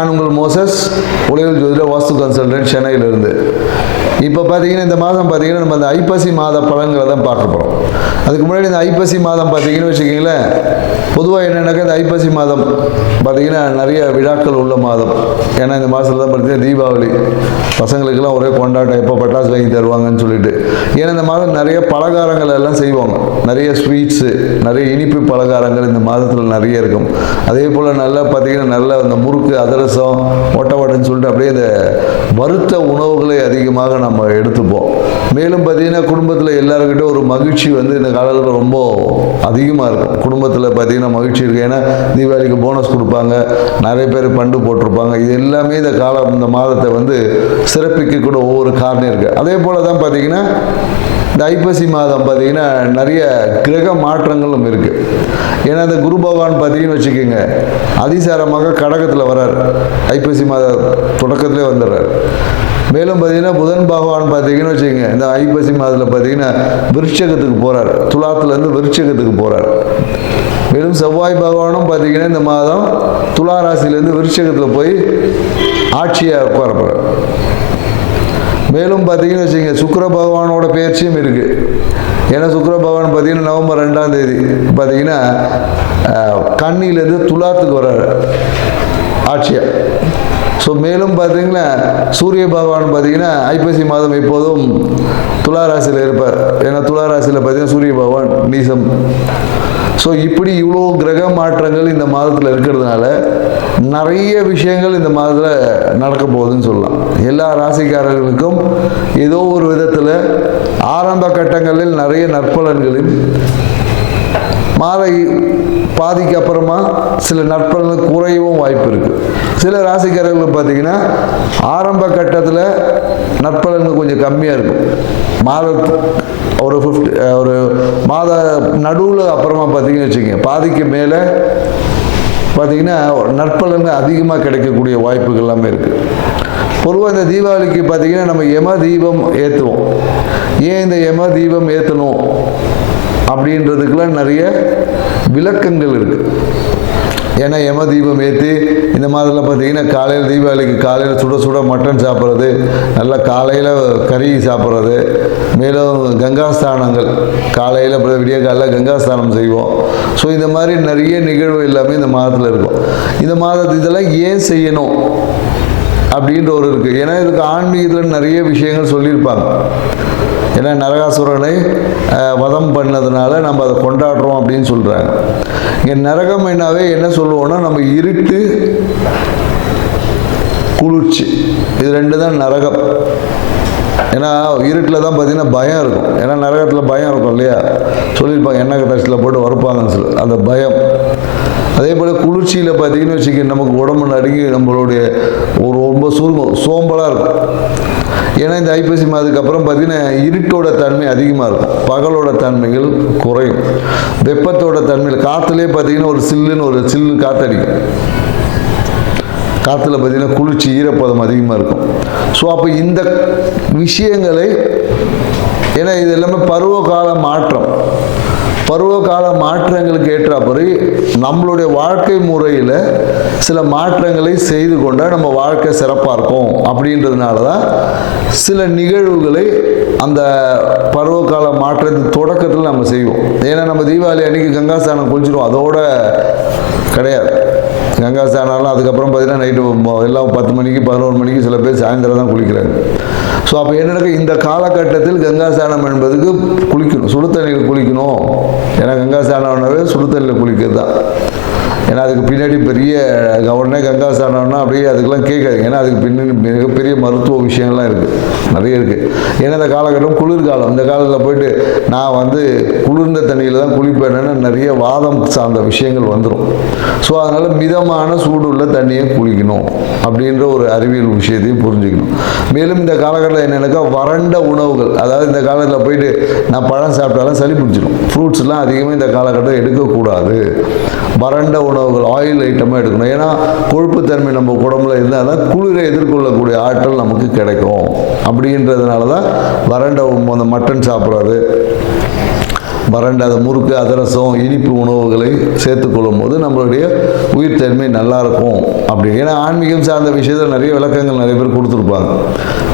நான் உங்கள் மோசஸ், உலகில் ஜோதிட வாஸ்து கன்சல்டன்ட், சென்னையிலிருந்து. இப்போ பார்த்தீங்கன்னா இந்த மாதம் பார்த்தீங்கன்னா நம்ம அந்த ஐப்பசி மாத பலன்களை தான் பார்க்க போகிறோம். அதுக்கு முன்னாடி இந்த ஐப்பசி மாதம் பார்த்தீங்கன்னு வச்சுக்கிங்களேன், பொதுவாக என்னென்னாக்கா இந்த ஐப்பசி மாதம் பார்த்தீங்கன்னா நிறைய விழாக்கள் உள்ள மாதம். ஏன்னா இந்த மாதத்தில் தான் பார்த்தீங்கன்னா தீபாவளி, பசங்களுக்கெல்லாம் ஒரே கொண்டாட்டம், எப்போ பட்டாசு வாங்கி தருவாங்கன்னு சொல்லிட்டு. ஏன்னா இந்த மாதம் நிறைய பலகாரங்கள் எல்லாம் செய்வாங்க, நிறைய ஸ்வீட்ஸு, நிறைய இனிப்பு பலகாரங்கள் இந்த மாதத்தில் நிறைய இருக்கும். அதே போல் நல்லா பார்த்தீங்கன்னா நல்ல இந்த முறுக்கு, அதிரசம், ஒட்டவடைன்னு சொல்லிட்டு அப்படியே இந்த வறுத்த உணவுகளை அதிகமாக நம்ம எடுத்துப்போம். மேலும் பார்த்தீங்கன்னா குடும்பத்தில் எல்லாருக்கிட்ட ஒரு மகிழ்ச்சி வந்து இந்த காலத்தில் ரொம்ப அதிகமாக இருக்கும். குடும்பத்தில் பார்த்தீங்கன்னா மகிழ்ச்சி இருக்குது. ஏன்னா தீபாவளிக்கு போனஸ் கொடுப்பாங்க, நிறைய பேர் பண்டு போட்டிருப்பாங்க. இது எல்லாமே இந்த மாதத்தை வந்து சிறப்பிக்கக்கூட ஒவ்வொரு காரணம் இருக்குது. அதே போல் தான் பார்த்தீங்கன்னா இந்த ஐப்பசி மாதம் பார்த்தீங்கன்னா நிறைய கிரக மாற்றங்களும் இருக்குது. ஏன்னா இந்த குரு பகவான் பார்த்தீங்கன்னு வச்சுக்கோங்க, அதிசாரமாக கடகத்தில் வர்றார், ஐப்பசி மாத தொடக்கத்திலே வந்துடுறார். மேலும் பார்த்தீங்கன்னா புதன் பகவான் பார்த்தீங்கன்னு வச்சுக்கோங்க, இந்த ஐப்பசி மாதத்தில் பார்த்தீங்கன்னா விருட்சகத்துக்கு போகிறார், துலாத்துலேருந்து விருட்சகத்துக்கு போகிறார். மேலும் செவ்வாய் பகவானும் பார்த்தீங்கன்னா இந்த மாதம் துலா ராசியிலேருந்து விருட்சகத்தில் போய் ஆட்சியாக உட்கார போகிறார். மேலும் பார்த்தீங்கன்னு வச்சுக்கோங்க, சுக்கிர பகவானோட பயிற்சியும் இருக்குது. ஏன்னா சுக்கிர பகவான் பார்த்தீங்கன்னா நவம்பர் 2ஆம் தேதி பார்த்தீங்கன்னா கன்னியிலேருந்து துலாத்துக்கு வர்றாரு ஆட்சியாக. ஸோ மேலும் பார்த்தீங்கன்னா சூரிய பகவான் பார்த்தீங்கன்னா ஐப்பசி மாதம் எப்போதும் துலா ராசியில் இருப்பார். ஏன்னா துலா ராசியில் பார்த்தீங்கன்னா சூரிய பகவான் நீசம். ஸோ இப்படி இவ்வளோ கிரக மாற்றங்கள் இந்த மாதத்தில் இருக்கிறதுனால நிறைய விஷயங்கள் இந்த மாதத்தில் நடக்க போகுதுன்னு சொல்லலாம். எல்லா ராசிக்காரர்களுக்கும் ஏதோ ஒரு விதத்தில் ஆரம்ப கட்டங்களில் நிறைய நற்பலன்களையும், மாத பாதிக்கு அப்புறமா சில நற்பலன்கள் குறையவும் வாய்ப்பு இருக்குது. சில ராசிக்காரர்கள் பார்த்தீங்கன்னா ஆரம்ப கட்டத்தில் நற்பலன்கள் கொஞ்சம் கம்மியாக இருக்கும். ஒரு மாத நடுவில் அப்புறமா பார்த்தீங்கன்னு வச்சுக்கோங்க, பாதிக்கு மேலே பார்த்தீங்கன்னா நற்பலன்கள் அதிகமாக கிடைக்கக்கூடிய வாய்ப்புகள் எல்லாமே இருக்குது. பொதுவாக இந்த தீபாவளிக்கு பார்த்தீங்கன்னா நம்ம யம தீபம் ஏற்றுவோம். ஏன் இந்த யம தீபம் ஏற்றணும் அப்படின்றதுக்கெல்லாம் நிறைய விளக்கங்கள் இருக்குது. ஏன்னா யம தீபம் ஏற்றி இந்த மாதத்தில் பார்த்தீங்கன்னா காலையில் தீபாவளிக்கு காலையில் சுட சுட மட்டன் சாப்பிட்றது, நல்லா காலையில் கறி சாப்பிட்றது, மேலும் கங்காஸ்தானங்கள் காலையில் விடிய காலையில் கங்காஸ்தானம் செய்வோம். ஸோ இந்த மாதிரி நிறைய நிகழ்வு எல்லாமே இந்த மாதத்தில் இருக்கும். இந்த மாதத்து இதெல்லாம் ஏன் செய்யணும் அப்படின்ற ஒரு இருக்குது. ஏன்னா இதுக்கு ஆன்மீகத்தில் நிறைய விஷயங்கள் சொல்லியிருப்பாங்க. ஏன்னா நரகாசுரனை வதம் பண்ணதுனால நம்ம அதை கொண்டாடுறோம் அப்படின்னு சொல்கிறாங்க. இங்கே நரகம் என்னாவே என்ன சொல்லுவோம்னா, நம்ம இருட்டு, குளிர்ச்சி, இது ரெண்டு தான் நரகம். ஏன்னா இருட்டில் தான் பார்த்தீங்கன்னா பயம் இருக்கும். ஏன்னா நரகத்தில் பயம் இருக்கும் இல்லையா, சொல்லியிருப்பாங்க எண்ணெய் கஷ்டத்தில் போட்டு வறுப்பாங்கன்னு சொல்லி, அந்த பயம். அதே போல் குளிர்ச்சியில் பார்த்தீங்கன்னு வச்சுக்க, நமக்கு உடம்பு நடுங்கி நம்மளுடைய ஒரு ரொம்ப சோம்பலாக இருக்கும். ஏன்னா இந்த ஐப்பசி மாதத்துக்கு அப்புறம் பார்த்தீங்கன்னா இருட்டோட தன்மை அதிகமாக இருக்கும், பகலோட தன்மைகள் குறையும், வெப்பத்தோட தன்மையில் காற்றுலேயே பார்த்தீங்கன்னா ஒரு சில்லுன்னு காற்றடிக்கும். காற்றுல பார்த்தீங்கன்னா குளிர்ச்சி, ஈரப்பதம் அதிகமாக இருக்கும். ஸோ அப்போ இந்த விஷயங்களை, ஏன்னா இது எல்லாமே பருவகால மாற்றங்களுக்கு ஏற்றாப்படி நம்மளுடைய வாழ்க்கை முறையில் சில மாற்றங்களை செய்து கொண்டால் நம்ம வாழ்க்கை சிறப்பாக இருக்கும். அப்படின்றதுனால தான் சில நிகழ்வுகளை அந்த பருவகால மாற்றத்தின் தொடக்கத்தில் நம்ம செய்வோம். ஏன்னா நம்ம தீபாவளி அன்றைக்கி கங்காஸ்தானம் குளிச்சிடுவோம், அதோட கிடையாது. கங்காஸ்தானம்லாம் அதுக்கப்புறம் பார்த்தீங்கன்னா நைட்டு எல்லாம் 10 மணிக்கு 11 மணிக்கு சில பேர் சாயந்தரம் தான் குளிக்கிறாங்க. ஸோ அப்போ என்னென்ன இந்த காலகட்டத்தில் கங்காஸ்தானம் என்பதுக்கு குளிக்கணும், சுடு தண்ணியில் குளிக்கணும். ஏன்னா கங்காஸ்தானம்னாவே சுடு தண்ணியில் குளிக்கிறது தான். ஏன்னா அதுக்கு பின்னாடி பெரிய உடனே கங்காஸ்தானம்னா அப்படியே அதுக்கெல்லாம் கேட்காது. ஏன்னா அதுக்கு பின்னாடி மிகப்பெரிய மருத்துவ விஷயங்கள்லாம் இருக்குது, நிறைய இருக்குது. ஏன்னா இந்த காலகட்டம் குளிர்காலம், இந்த காலத்தில் போயிட்டு நான் வந்து குளிர்ந்த தண்ணியில் தான் குளிப்பேன்னு நிறைய வாதம் சார்ந்த விஷயங்கள் வந்துடும். ஸோ அதனால் மிதமான சூடு உள்ள தண்ணியை குளிக்கணும் அப்படின்ற ஒரு அறிவியல் விஷயத்தையும் புரிஞ்சுக்கணும். மேலும் இந்த காலகட்டத்தில் என்னென்னாக்கா வறண்ட உணவுகள், அதாவது இந்த காலத்தில் போயிட்டு நான் பழம் சாப்பிட்டாலும் சளி பிடிச்சிடும், ஃப்ரூட்ஸ்லாம் அதிகமாக இந்த காலகட்டம் எடுக்கக்கூடாது. வறண்ட உணவுகள், ஆயில் ஐட்டமாக எடுக்கணும். ஏன்னா கொழுப்புத்தன்மை நம்ம உடம்புல இருந்தால் தான் குளிரை எதிர்கொள்ளக்கூடிய ஆற்றல் நமக்கு கிடைக்கும். அப்படின்றதுனால தான் வறண்ட அந்த மட்டன் சாப்பிட்றது, வறண்ட அந்த முறுக்கு அதிரசம் இனிப்பு உணவுகளை சேர்த்துக்கொள்ளும் போது நம்மளுடைய உயிர்த்தன்மை நல்லாயிருக்கும் அப்படி. ஏன்னா ஆன்மீகம் சார்ந்த விஷயத்தில் நிறைய விளக்கங்கள் நிறைய பேர் கொடுத்துருப்பாங்க.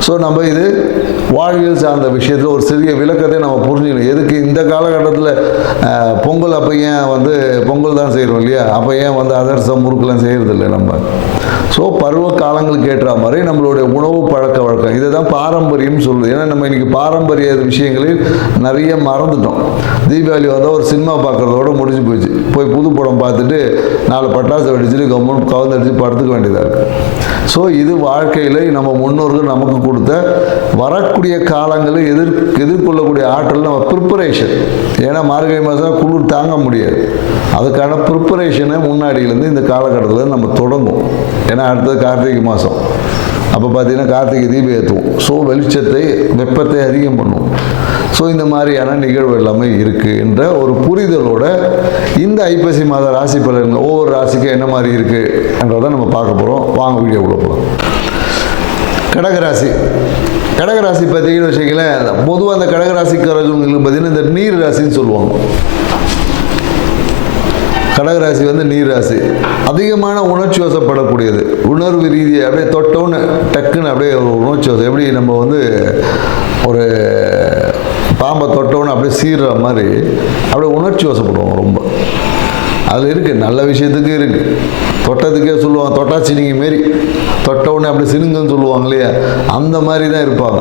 ஸோ நம்ம இது வாழ்வியல் சார்ந்த விஷயத்தில் ஒரு சிறிய விளக்கத்தை நம்ம புரிஞ்சுக்கணும். எதுக்கு இந்த காலகட்டத்தில் பொங்கல் அப்போ ஏன் வந்து பொங்கல் தான் செய்கிறோம் இல்லையா, அப்போ ஏன் வந்து அதிரசம் முறுக்கெல்லாம் செய்கிறதில்லை நம்ம. ஸோ பருவ காலங்களுக்கு ஏற்ற மாதிரி நம்மளுடைய உணவு பழக்க வழக்கம் இதை தான் பாரம்பரியம் சொல்லுது. ஏன்னா நம்ம இன்றைக்கி பாரம்பரிய விஷயங்களில் நிறைய மறந்துட்டோம். தீபாவளி வந்தால் ஒரு சினிமா பார்க்குறதோட முடிஞ்சு போயிடுச்சு. போய் புது படம் பார்த்துட்டு 4 பட்டாசு வெடிச்சுட்டு கவர்மெண்ட் கவர்ந்தடிச்சு படுத்துக்க வேண்டியதாக இருக்குது. ஸோ இது வாழ்க்கையில் நம்ம முன்னோர்கள் நமக்கு கொடுத்த வரக்கூடிய காலங்களை எதிர்கொள்ளக்கூடிய ஆற்றல் நம்ம ப்ரிப்பரேஷன். ஏன்னா மார்கழி மாதம் குளிர் தாங்க முடியாது. அதுக்கான ப்ரிப்பரேஷனை முன்னாடியிலேருந்து இந்த காலகட்டத்தில் நம்ம தொடங்கும். ஏன்னா அடுத்தது கார்த்திகை மாதம், அப்போ பார்த்தீங்கன்னா கார்த்திகை தீபம் ஏற்றுவோம். ஸோ வெளிச்சத்தை வெப்பத்தை அதிகம் பண்ணுவோம். ஸோ இந்த மாதிரியான நிகழ்வு எல்லாமே இருக்குது என்ற ஒரு புரிதலோட இந்த ஐப்பசி மாத ராசி பலன்கள் ஒவ்வொரு ராசிக்கும் என்ன மாதிரி இருக்குது என்றதை நம்ம பார்க்க போகிறோம். வாங்க வீடியோக்குள்ள போகலாம். கடகராசி. கடகராசி பார்த்தீங்கன்னு வச்சுக்கங்களேன், பொதுவாக அந்த கடகராசிக்காரர்களுக்கு பார்த்தீங்கன்னா இந்த நீர் ராசின்னு சொல்லுவாங்க. கடகராசி வந்து நீர் ராசி, அதிகமான உணர்ச்சி வசப்படக்கூடியது. உணர்வு ரீதியாக அப்படியே தொட்டோன்னு டக்குன்னு அப்படியே ஒரு உணர்ச்சி வசம். எப்படி நம்ம வந்து ஒரு பாம்பை தொட்டோன்னு அப்படியே சீர்ற மாதிரி அப்படியே உணர்ச்சி வசப்படுவோம் ரொம்ப. அதில் இருக்குது, நல்ல விஷயத்துக்கு இருக்குது. தொட்டதுக்கே சொல்லுவாங்க தொட்டாச்சினிங்க மாரி, தொட்டவுடனே அப்படி சினுங்கன்னு சொல்லுவாங்க இல்லையா, அந்த மாதிரி தான் இருப்பாங்க.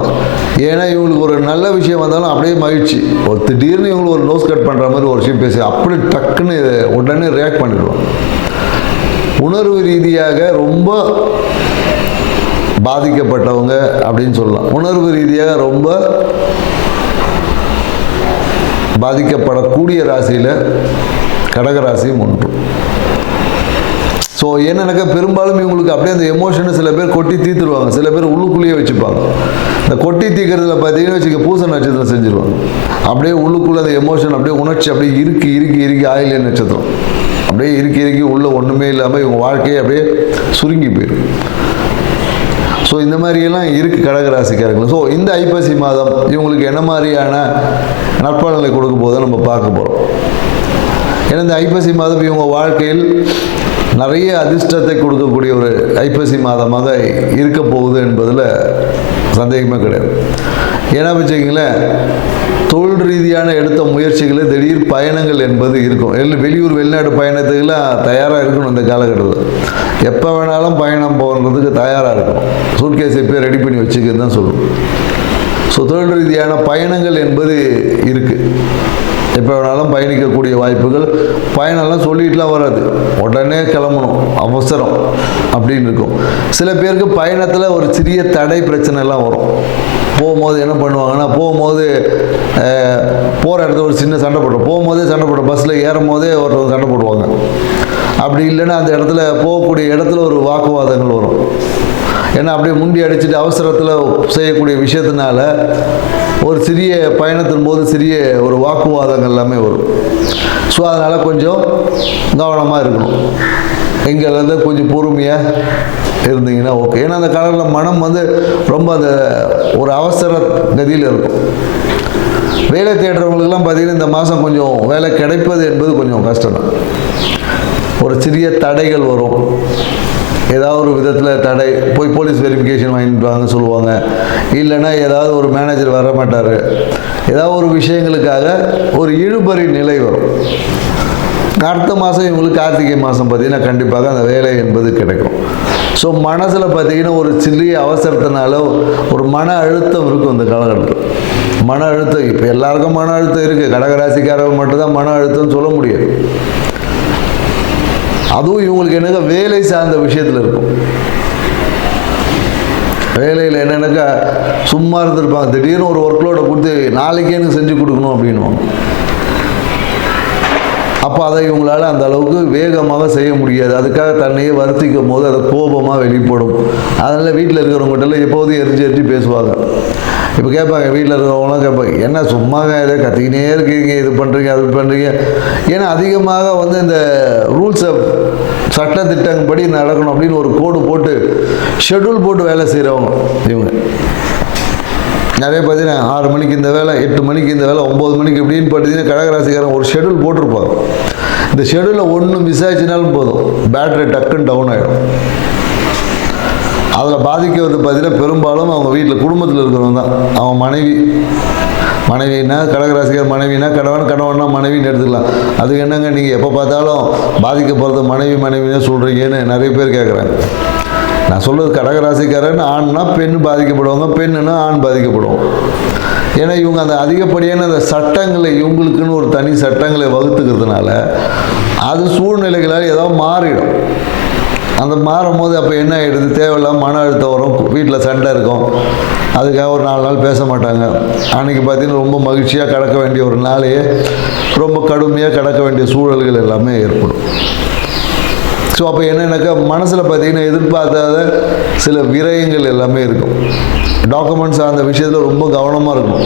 ஏன்னா இவங்களுக்கு ஒரு நல்ல விஷயம் வந்தாலும் அப்படியே மகிழ்ச்சி. ஒரு திடீர்னு இவங்களுக்கு ஒரு நோஸ் கட் பண்ணுற மாதிரி ஒரு விஷயம் பேசி அப்படி டக்குன்னு உடனே ரியாக்ட் பண்ணிடுவாங்க. உணர்வு ரீதியாக ரொம்ப பாதிக்கப்பட்டவங்க அப்படின்னு சொல்லலாம். உணர்வு ரீதியாக ரொம்ப பாதிக்கப்படக்கூடிய ராசியில் கடகராசியும் ஒன்று. ஸோ என்னன்னாக்கா பெரும்பாலும் இவங்களுக்கு அப்படியே அந்த எமோஷனை சில பேர் கொட்டி தீர்த்துருவாங்க, சில பேர் உள்ளுக்குள்ளேயே வச்சுப்பாங்க. இந்த கொட்டி தீர்க்கிறதுல பார்த்தீங்கன்னா வச்சுக்க பூச நட்சத்திரம் செஞ்சுருவாங்க. அப்படியே உள்ளுக்குள்ளே அந்த எமோஷன் அப்படியே உணர்ச்சி அப்படியே இறுக்கி ஆயில்ய நட்சத்திரம் அப்படியே இறுக்கி உள்ள ஒன்றுமே இல்லாமல் இவங்க வாழ்க்கையை அப்படியே சுருங்கி போயிடும். ஸோ இந்த மாதிரியெல்லாம் இருக்குது கடகராசிக்காரர்கள். ஸோ இந்த ஐப்பசி மாதம் இவங்களுக்கு என்ன மாதிரியான நற்பலன்களை கொடுக்க போதும் நம்ம பார்க்க போகிறோம். ஏன்னா இந்த ஐப்பசி மாதம் இவங்க வாழ்க்கையில் நிறைய அதிர்ஷ்டத்தை கொடுக்கக்கூடிய ஒரு ஐப்பசி மாதமாக இருக்க போகுது என்பதில் சந்தேகமே கிடையாது. ஏன்னா வச்சுக்கிங்களேன், தொழில் ரீதியான எடுத்த முயற்சிகளில் திடீர் பயணங்கள் என்பது இருக்கும். வெளியூர் வெளிநாடு பயணத்துக்கெல்லாம் தயாராக இருக்கணும். இந்த காலகட்டத்தில் எப்போ வேணாலும் பயணம் போகிறதுக்கு தயாராக இருக்கணும். சூட்கேஸ் எப்போ ரெடி பண்ணி வச்சுக்கிறது தான் சொல்லணும். ஸோ தொழில் ரீதியான பயணங்கள் என்பது இருக்குது. எப்போ வேணாலும் பயணிக்கக்கூடிய வாய்ப்புகள். பயணம்லாம் சொல்லிட்டுலாம் வராது, உடனே கிளம்பணும் அவசரம் அப்படின்னு இருக்கும். சில பேருக்கு பயணத்தில் ஒரு சிறிய தடை பிரச்சனைலாம் வரும். போகும்போது என்ன பண்ணுவாங்கன்னா, போகும்போது போகிற இடத்துல ஒரு சின்ன சண்டை போடுறோம், போகும்போதே சண்டை போடுறோம், பஸ்ஸில் ஏறும் போதே ஒருத்தவங்க சண்டை போடுவாங்க. அப்படி இல்லைன்னா அந்த இடத்துல போகக்கூடிய இடத்துல ஒரு வாக்குவாதங்கள் வரும். ஏன்னா அப்படியே முண்டி அடிச்சுட்டு அவசரத்தில் செய்யக்கூடிய விஷயத்தினால ஒரு சிறிய பயணத்தின் போது சிறிய ஒரு வாக்குவாதங்கள் எல்லாமே வரும். ஸோ அதனால் கொஞ்சம் கவனமாக இருக்கணும். எங்கேருந்து கொஞ்சம் பொறுமையாக இருந்தீங்கன்னா ஓகே. ஏன்னா அந்த காலத்தில் மனம் வந்து ரொம்ப அந்த ஒரு அவசர கதியில் இருக்கும். வேலை தேடுறவங்களுக்கெல்லாம் பார்த்திங்கன்னா இந்த மாதம் கொஞ்சம் வேலை கிடைப்பது என்பது கொஞ்சம் கஷ்டம் தான். ஒரு சிறிய தடைகள் வரும். ஏதாவது ஒரு விதத்தில் தடை, போய் போலீஸ் வெரிஃபிகேஷன் வாங்கிட்டு வாங்க சொல்லுவாங்க. இல்லைன்னா ஏதாவது ஒரு மேனேஜர் வர மாட்டார். ஏதாவது ஒரு விஷயங்களுக்காக ஒரு இழுபறி நிலை வரும். அடுத்த மாதம் இவங்களுக்கு கார்த்திகை மாதம் பார்த்திங்கன்னா கண்டிப்பாக அந்த வேலை என்பது கிடைக்கும். ஸோ மனசில் பார்த்திங்கன்னா ஒரு சிறிய அவசரத்தினால ஒரு மன அழுத்தம் இருக்கும் இந்த காலகட்டத்தில். மன அழுத்தம் இப்போ எல்லாருக்கும் மன அழுத்தம் இருக்குது. கடகராசிக்காரர்கள் மட்டும்தான் மன அழுத்தம்னு சொல்ல முடியாது. அதுவும் இவங்களுக்கு என்னக்கா வேலை சார்ந்த விஷயத்தில் இருக்கும். வேலையில் என்னென்னாக்கா சும்மா இருந்திருப்பாங்க, திடீர்னு ஒரு ஒர்க்லோடை கொடுத்து நாளைக்கே எனக்கு செஞ்சு கொடுக்கணும் அப்படின்வாங்க. அப்போ அதை இவங்களால் அந்த அளவுக்கு வேகமாக செய்ய முடியாது. அதுக்காக தன்னையே வருத்திக்கும் போது அதை கோபமாக வெளிப்படும். அதனால் வீட்டில் இருக்கிறவங்ககிட்ட எப்போதும் எரிஞ்சு பேசுவாங்க. இப்போ கேட்பாங்க, வீட்டில் இருக்கிறவங்களாம் கேட்பாங்க, என்ன சும்மாங்க இதை கத்திக்கினே இருக்கீங்க, இது பண்ணுறீங்க அது பண்ணுறீங்க. ஏன்னா அதிகமாக வந்து இந்த ரூல்ஸை சட்ட திட்டப்படி நடக்கணும் அப்படின்னு ஒரு கோடு போட்டு ஷெட்யூல் போட்டு வேலை செய்கிறவங்க இவங்க. நிறைய பார்த்தீங்கன்னா 6 மணிக்கு இந்த வேலை, 8 மணிக்கு இந்த வேலை, 9 மணிக்கு எப்படின்னு பார்த்தீங்கன்னா கடகராசிக்காரன் ஒரு ஷெடியூல் போட்டிருப்பாங்க. இந்த ஷெடியூலில் ஒன்று மிஸ் ஆச்சுனாலும் போதும், பேட்டரி டக்குன்னு டவுன் ஆகிடும். அதில் பாதிக்கிறது பார்த்தீங்கன்னா பெரும்பாலும் அவங்க வீட்டில் குடும்பத்தில் இருக்கிறவங்க தான். அவன் மனைவினா கடகராசிக்கார், மனைவினா கணவன், கணவன்னா மனைவின்னு எடுத்துக்கலாம். அதுக்கு என்னங்க நீங்கள் எப்போ பார்த்தாலும் பாதிக்கப்படுறது மனைவினே சொல்கிறீங்கன்னு நிறைய பேர் கேட்குறாங்க. நான் சொல்கிறது கடகராசிக்காரன் ஆண்னா பெண் பாதிக்கப்படுவாங்க, பெண்ணுன்னா ஆண் பாதிக்கப்படுவோம். ஏன்னா இவங்க அந்த அதிகப்படியான அந்த சட்டங்களை, இவங்களுக்குன்னு ஒரு தனி சட்டங்களை வகுத்துக்கிறதுனால அது சூழ்நிலைகளால் ஏதோ மாறிடும். அந்த மாறும் போது அப்போ என்ன ஆகிடுது, தேவையில்லாமல் மன அழுத்தம் வரும், வீட்டில் சண்டை இருக்கும், அதுக்காக ஒரு 4 நாள் பேச மாட்டாங்க. அன்றைக்கி பார்த்தீங்கன்னா ரொம்ப மகிழ்ச்சியாக கடக்க வேண்டிய ஒரு நாளையே ரொம்ப கடுமையாக கடக்க வேண்டிய சூழல்கள் எல்லாமே ஏற்படும். ஸோ அப்போ என்னென்னாக்கா மனசில் பார்த்தீங்கன்னா எதிர்பார்க்காத சில விரயங்கள் எல்லாமே இருக்கும். டாக்குமெண்ட்ஸ் அந்த விஷயத்தில் ரொம்ப கவனமாக இருக்கும்.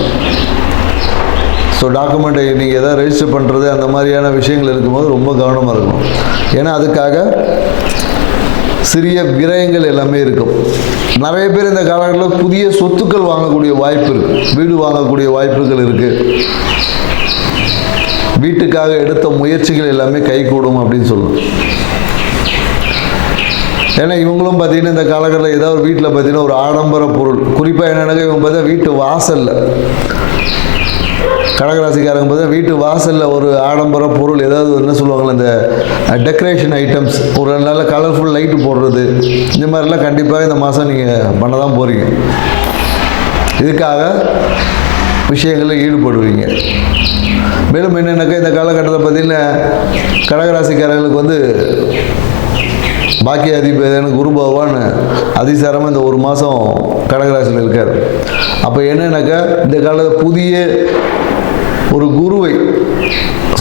ஸோ டாக்குமெண்ட்டை நீங்கள் எதாவது ரெஜிஸ்டர் பண்ணுறது அந்த மாதிரியான விஷயங்கள் இருக்கும்போது ரொம்ப கவனமாக இருக்கணும். ஏன்னா அதுக்காக சிறிய விரயங்கள் எல்லாமே இருக்கும். நிறைய பேர் இந்த காலகட்டத்தில் புதிய சொத்துக்கள் வாங்கக்கூடிய வாய்ப்பு இருக்குது, வீடு வாங்கக்கூடிய வாய்ப்புகள் இருக்குது. வீட்டுக்காக எடுத்த முயற்சிகள் எல்லாமே கைகூடும் அப்படின்னு சொல்லணும். ஏன்னா இவங்களும் பார்த்தீங்கன்னா இந்த காலகட்டத்தில் ஏதாவது ஒரு வீட்டில் பார்த்தீங்கன்னா ஒரு ஆடம்பர பொருள், குறிப்பாக என்னென்னாக்கா இவங்க பார்த்தா வீட்டு வாசலில், கடகராசிக்காரங்க பார்த்தா வீட்டு வாசலில் ஒரு ஆடம்பர பொருள் ஏதாவது என்ன சொல்லுவாங்களே இந்த டெக்கரேஷன் ஐட்டம்ஸ், ஒரு நல்ல கலர்ஃபுல் லைட்டு போடுறது, இந்த மாதிரிலாம் கண்டிப்பாக இந்த மாதம் நீங்கள் பண்ண தான் போகிறீங்க. இதுக்காக விஷயங்களில் ஈடுபடுவீங்க. மேலும் என்னென்னாக்கா இந்த காலகட்டத்தில் பார்த்தீங்கன்னா கடகராசிக்காரங்களுக்கு வந்து பாக்கிய அதிபதியான குரு பகவான் அதிசாரமாக இந்த ஒரு மாதம் கடகராசியில் இருக்கார். அப்போ என்னென்னாக்கா இந்த காலத்தில் புதிய ஒரு குருவை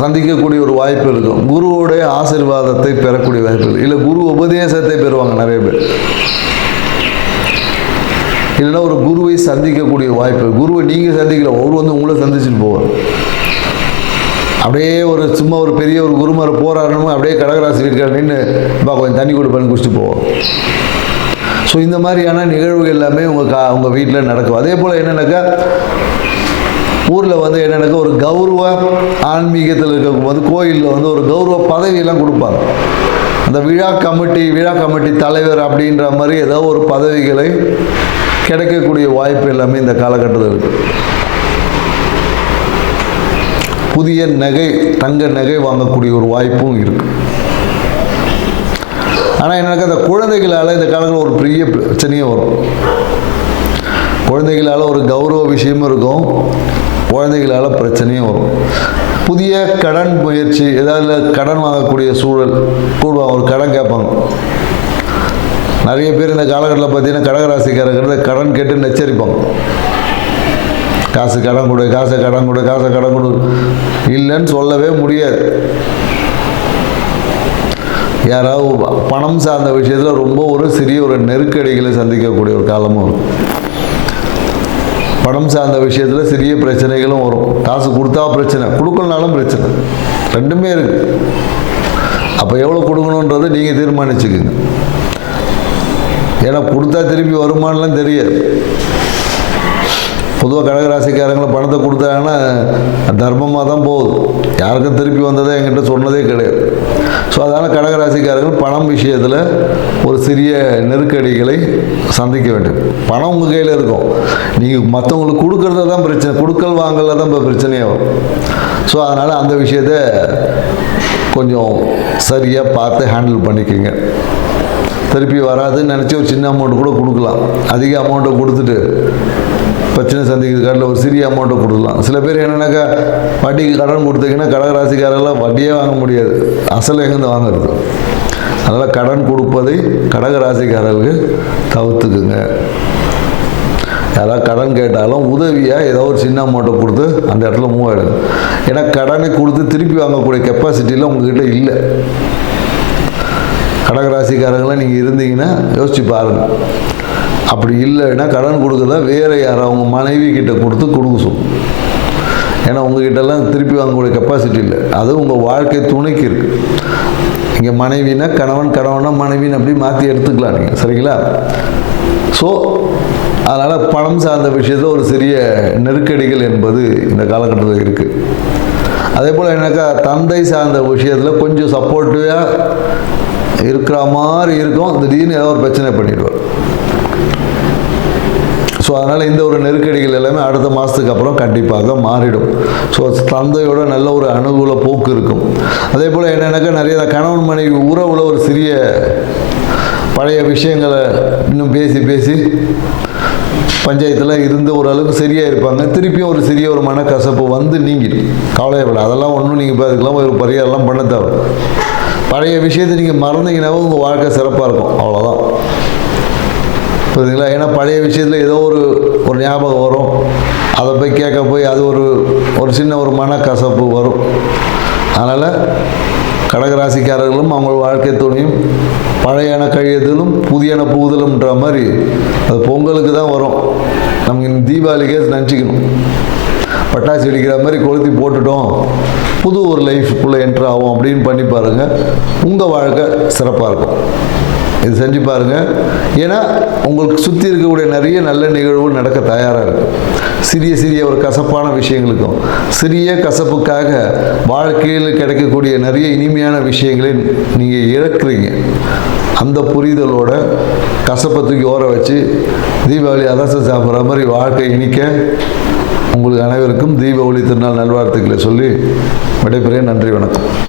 சந்திக்கக்கூடிய ஒரு வாய்ப்பு இருக்கும். குருவோடைய ஆசீர்வாதத்தை பெறக்கூடிய வாய்ப்பு இல்லை, குரு உபதேசத்தை பெறுவாங்க நிறைய பேர். இல்லைன்னா ஒரு குருவை சந்திக்கக்கூடிய வாய்ப்பு, குருவை நீங்கள் சந்திக்கல, அவர் வந்து உங்களை சந்திச்சுட்டு போவார். அப்படியே ஒரு சும்மா ஒரு பெரிய ஒரு குருமார் போராடணும், அப்படியே கடகராசி வீட்டுக்கார நின்று கொஞ்சம் தண்ணி கொடுப்பேன்னு குடிச்சிட்டு போவோம். ஸோ இந்த மாதிரியான நிகழ்வுகள் எல்லாமே உங்கள் வீட்டில் நடக்கும். அதே போல் என்னென்னாக்கா ஊரில் வந்து என்னென்னாக்கா ஒரு கௌரவ ஆன்மீகத்தில் இருக்கும்போது கோயிலில் வந்து ஒரு கௌரவ பதவியெல்லாம் கொடுப்பாங்க. அந்த விழா கமிட்டி தலைவர் அப்படின்ற மாதிரி ஏதோ ஒரு பதவிகளை கிடைக்கக்கூடிய வாய்ப்பு எல்லாமே இந்த காலகட்டத்தில் இருக்குது. புதிய நகை, தங்க நகை வாங்கக்கூடிய ஒரு வாய்ப்பும் இருக்குது. ஆனால் என்னக்கா அந்த குழந்தைகளால் இந்த காலத்தில் ஒரு பெரிய பிரச்சனையும் வரும். குழந்தைகளால் ஒரு கௌரவ விஷயமும் இருக்கும், குழந்தைகளால் பிரச்சனையும் வரும். புதிய கடன் முயற்சி, ஏதாவது கடன் வாங்கக்கூடிய சூழல் கூடுவாங்க, ஒரு கடன் கேட்பாங்க. நிறைய பேர் இந்த காலகட்டத்தில் பார்த்தீங்கன்னா கடகராசிக்காரங்க கடன் கேட்டு நெச்சரிப்பாங்க. காசு கடன் கொடு, காசை கடன் கொடு, இல்லைன்னு சொல்லவே முடியாது. யாராவது பணம் சார்ந்த விஷயத்தில் ரொம்ப ஒரு சிறிய ஒரு நெருக்கடிகளை சந்திக்கக்கூடிய ஒரு காலமும் வரும். பணம் சார்ந்த விஷயத்தில் சிறிய பிரச்சனைகளும் வரும். காசு கொடுத்தா பிரச்சனை, கொடுக்கலனாலும் பிரச்சனை, ரெண்டுமே இருக்கு. அப்போ எவ்வளோ கொடுக்கணுன்றதை நீங்கள் தீர்மானிச்சுக்குங்க. ஏன்னா கொடுத்தா திருப்பி வருமானலாம் தெரியாது. பொதுவாக கடகராசிக்காரங்களை பணத்தை கொடுத்தாங்கன்னா தர்மமாக தான் போகுது, யாருக்கும் திருப்பி வந்ததை என்கிட்ட சொன்னதே கிடையாது. ஸோ அதனால் கடகராசிக்காரர்கள் பணம் விஷயத்தில் ஒரு சிறிய நெருக்கடிகளை சந்திக்க வேண்டும். பணம் உங்கள் கையில் இருக்கும், நீங்கள் மற்றவங்களுக்கு கொடுக்கறத தான் பிரச்சனை, கொடுக்கல் வாங்கல தான் இப்போ பிரச்சனையாகும். ஸோ அதனால் அந்த விஷயத்தை கொஞ்சம் சரியாக பார்த்து ஹேண்டில் பண்ணிக்கோங்க. திருப்பி வராதுன்னு நினச்சி ஒரு சின்ன அமௌண்ட்டு கூட கொடுக்கலாம், அதிக அமௌண்ட்டை கொடுத்துட்டு பிரச்சனை சந்திக்கிறதுக்காட்டில் ஒரு சிறிய அமௌண்ட்டை கொடுக்கலாம். சில பேர் என்னென்னாக்கா வட்டிக்கு கடன் கொடுத்தீங்கன்னா கடகராசிக்காரெல்லாம் வட்டியே வாங்க முடியாது, அசல் எங்கேருந்து வாங்குறது. அதனால் கடன் கொடுப்பதை கடகராசிக்காரர்களுக்கு தவிர்த்துக்குங்க. யாராவது கடன் கேட்டாலும் உதவியாக ஏதோ ஒரு சின்ன அமௌண்ட்டை கொடுத்து அந்த இடத்துல மூவ் ஆகிடுங்க. ஏன்னா கடனை கொடுத்து திருப்பி வாங்கக்கூடிய கெப்பாசிட்டியில் உங்கள்கிட்ட இல்லை. கடகராசிக்காரங்களாம் நீங்கள் இருந்தீங்கன்னா யோசிச்சு பாருங்கள். அப்படி இல்லைன்னா கடன் கொடுக்குறதா வேறு யாரும் அவங்க மனைவி கிட்ட கொடுக்க சொல்லும். ஏன்னா உங்ககிட்டலாம் திருப்பி வாங்கக்கூடிய கெப்பாசிட்டி இல்லை, அது உங்கள் வாழ்க்கை துணைக்கு இருக்குது. இங்கே மனைவினா கணவன், கணவனா மனைவின்னு அப்படி மாற்றி எடுத்துக்கலாம் நீங்கள், சரிங்களா? ஸோ அதனால் பணம் சார்ந்த விஷயத்தில் ஒரு சிறிய நெருக்கடிகள் என்பது இந்த காலகட்டத்தில் இருக்குது. அதே போல் என்னக்கா தந்தை சார்ந்த விஷயத்தில் கொஞ்சம் சப்போர்ட்டிவாக இருக்கிற மாதிரி இருக்கும், திடீர்னு ஏதோ ஒரு பிரச்சனை பண்ணிடுவார். ஸோ அதனால் இந்த ஒரு நெருக்கடிகள் எல்லாமே அடுத்த மாதத்துக்கு அப்புறம் கண்டிப்பாக மாறிடும். ஸோ தந்தையோட நல்ல ஒரு அனுகூல போக்கு இருக்கும். அதே போல் என்னென்னாக்கா நிறைய கணவன் மனைவி உறவுல ஒரு சிறிய பழைய விஷயங்களை இன்னும் பேசி பேசி பஞ்சாயத்தில் இருந்து ஓரளவுக்கு சரியாக இருப்பாங்க. திருப்பியும் ஒரு சிறிய ஒரு மனக்கசப்பு வந்து நீங்கிடும். கவலையப்பட அதெல்லாம் ஒன்றும் நீங்கள் அதுக்கெல்லாம் ஒரு பரிகாரம்லாம் பண்ண தேவை. பழைய விஷயத்தை நீங்கள் மறந்தீங்கன்னாவும் உங்கள் வாழ்க்கை சிறப்பாக இருக்கும், அவ்வளோதான். புரியுதுங்களா? ஏன்னா பழைய விஷயத்தில் ஏதோ ஒரு ஞாபகம் வரும், அதை போய் கேட்க போய் அது ஒரு சின்ன ஒரு மனக்கசப்பு வரும். அதனால் கடகராசிக்காரர்களும் அவங்க வாழ்க்கை துணையும் பழையன கழியதிலும் புதியன புகுதலும்ன்ற மாதிரி அது பொங்கலுக்கு தான் வரும். நமக்கு தீபாவளிக்கே நினச்சிக்கணும், பட்டாசு வெடிக்கிற மாதிரி கொளுத்தி போட்டுட்டோம், புது ஒரு லைஃப்குள்ளே என்ட்ரு ஆகும் அப்படின்னு பண்ணி பாருங்கள். உங்கள் வாழ்க்கை சிறப்பாக இருக்கும். இது செஞ்சு பாருங்கள். ஏன்னா உங்களுக்கு சுற்றி இருக்கக்கூடிய நிறைய நல்ல நிகழ்வுகள் நடக்க தயாராக இருக்கும். சிறிய சிறிய ஒரு கசப்பான விஷயங்களுக்கும் சிறிய கசப்புக்காக வாழ்க்கையில் கிடைக்கக்கூடிய நிறைய இனிமையான விஷயங்களை நீங்கள் இழக்கிறீங்க. அந்த புரிதலோட கசப்பை தூக்கி ஓர வச்சு தீபாவளி அதர்சம் சாப்பிட்ற மாதிரி வாழ்க்கை இனிக்க உங்களுக்கு அனைவருக்கும் தீபாவளி திருநாள் நல்வாழ்த்துக்களை சொல்லி விடைபெறேன். நன்றி, வணக்கம்.